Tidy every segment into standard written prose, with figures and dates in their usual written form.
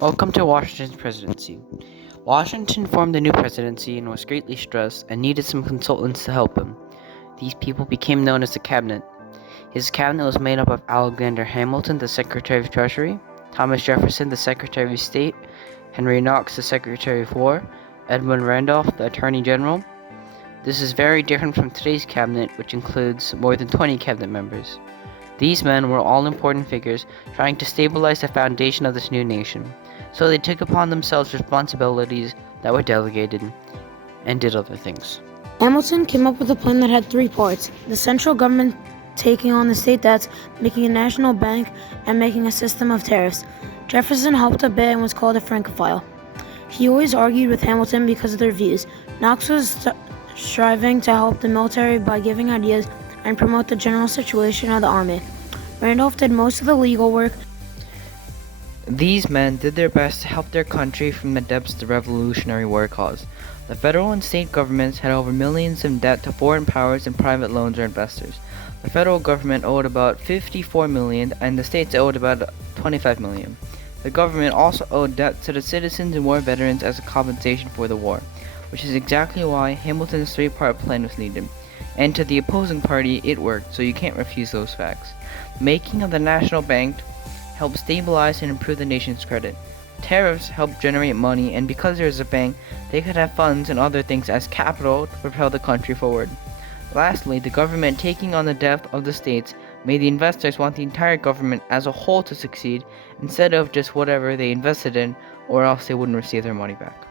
Welcome to Washington's presidency. Washington formed a new presidency and was greatly stressed and needed some consultants to help him. These people became known as the cabinet. His cabinet was made up of Alexander Hamilton, the Secretary of Treasury, Thomas Jefferson, the Secretary of State, Henry Knox, the Secretary of War, Edmund Randolph, the Attorney General. This is very different from today's cabinet, which includes more than 20 cabinet members. These men were all important figures trying to stabilize the foundation of this new nation, so they took upon themselves responsibilities that were delegated and did other things. Hamilton came up with a plan that had three parts: the central government taking on the state debts, making a national bank, and making a system of tariffs. Jefferson helped a bit and was called a Francophile. He always argued with Hamilton because of their views. Knox was striving to help the military by giving ideas and promote the general situation of the army. Randolph did most of the legal work. These men did their best to help their country from the depths the Revolutionary War caused. The federal and state governments had over millions in debt to foreign powers and private loans or investors. The federal government owed about $54 million and the states owed about $25 million. The government also owed debt to the citizens and war veterans as a compensation for the war, which is exactly why Hamilton's three-part plan was needed. And to the opposing party, it worked, so you can't refuse those facts. The making of the national bank helped stabilize and improve the nation's credit. Tariffs helped generate money, and because there is a bank, they could have funds and other things as capital to propel the country forward. Lastly, the government taking on the debt of the states made the investors want the entire government as a whole to succeed instead of just whatever they invested in, or else they wouldn't receive their money back.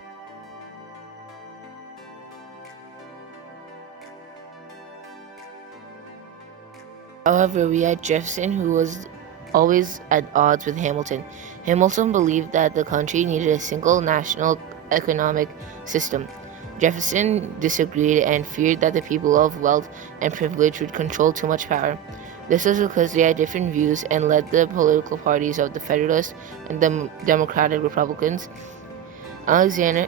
However, we had Jefferson, who was always at odds with Hamilton. Hamilton believed that the country needed a single national economic system. Jefferson disagreed and feared that the people of wealth and privilege would control too much power. This was because they had different views and led the political parties of the Federalists and the Democratic Republicans. Alexander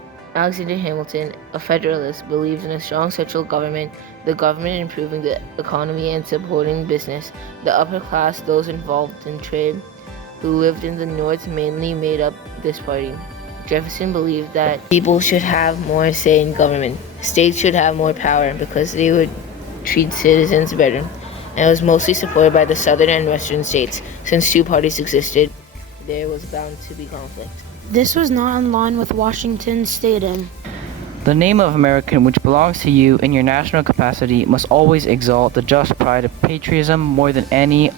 Hamilton, a Federalist, believed in a strong central government, the government improving the economy and supporting business. The upper class, those involved in trade, who lived in the North, mainly made up this party. Jefferson believed that people should have more say in government. States should have more power because they would treat citizens better, and it was mostly supported by the southern and western states. Since two parties existed, there was bound to be conflict. This was not in line with Washington's stated. The name of American, which belongs to you in your national capacity, must always exalt the just pride of patriotism more than any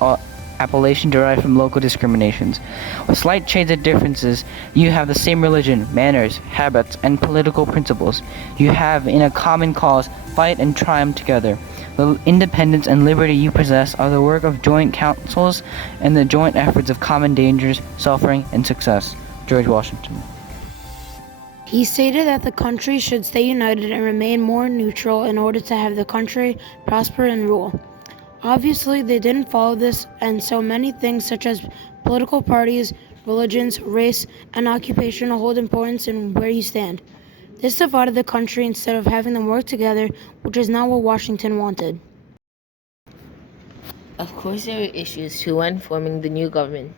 appellation derived from local discriminations. With slight shades of differences, you have the same religion, manners, habits, and political principles. You have, in a common cause, fight and triumph together. The independence and liberty you possess are the work of joint councils and the joint efforts of common dangers, suffering, and success. George Washington. He stated that the country should stay united and remain more neutral in order to have the country prosper and rule. Obviously, they didn't follow this, and so many things such as political parties, religions, race, and occupation hold importance in where you stand. This divided the country instead of having them work together, which is not what Washington wanted. Of course, there were issues too when forming the new government,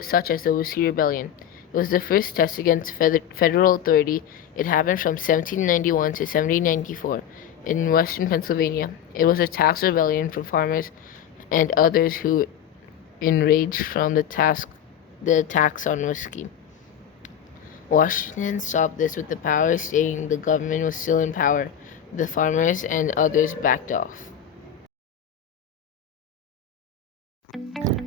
such as the Whiskey Rebellion. It was the first test against federal authority. It happened from 1791 to 1794 in western Pennsylvania. It was a tax rebellion from farmers and others who enraged from the tax on whiskey. Washington stopped this with the power, stating the government was still in power. The farmers and others backed off.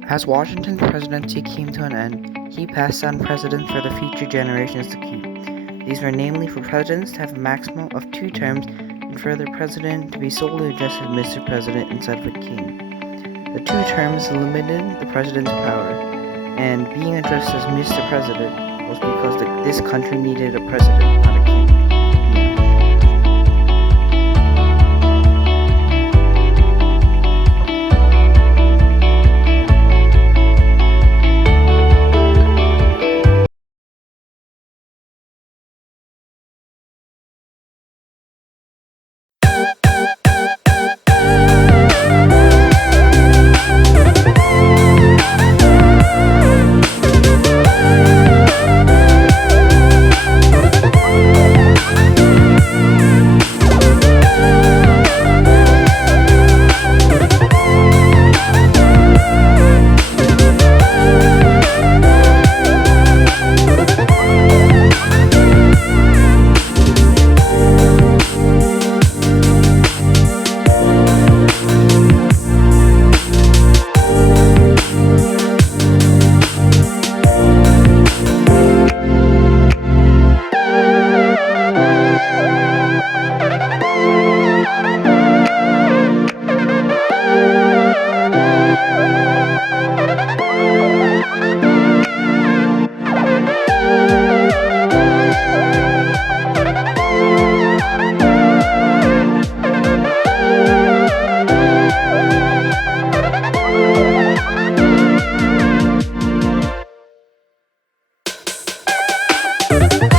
As Washington's presidency came to an end, he passed on precedents for the future generations to keep. These were namely for presidents to have a maximum of 2 terms and for the president to be solely addressed as Mr. President instead of a king. The 2 terms limited the president's power, and being addressed as Mr. President was because this country needed a president, not a king. Bye.